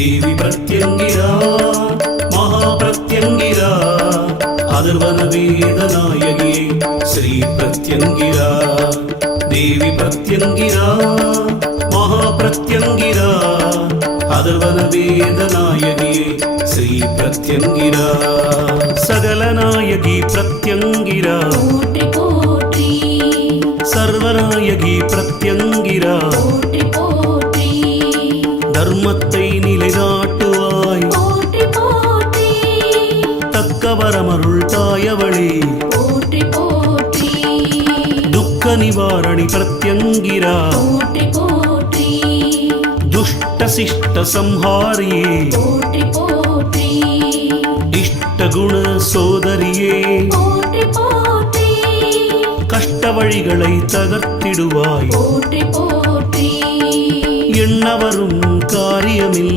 தேவி பிரத்யங்கிரா மகா பிரத்யங்கிரா அதர்வன வேத நாயகியே ஸ்ரீ பிரத்யங்கிரா தேவி பிரத்யங்கிரா மகா பிரத்யங்கிரா அதர்வன வேத நாயகியே ஸ்ரீ பிரத்யங்கிரா சகலநாயகி பிரத்யங்கிரா போற்றி போற்றி சர்வநாயகி பிரத்யங்கிரா போற்றி போற்றி தர்மத்தை நிலைநாட்டுவாய் போற்றி போற்றி தக்க வரமருள் தாயவளே போற்றி போற்றி துக்க நிவாரணி பிரத்யங்கிரா போற்றி போற்றி துஷ்ட சிஷ்ட சம்ஹாரியே போற்றி போற்றி இஷ்ட குண சோதரியே போற்றி போற்றி கஷ்ட வழிகளை தகர்த்திடுவாய் போற்றி போற்றி எண்ணவரும் காரியமில்லை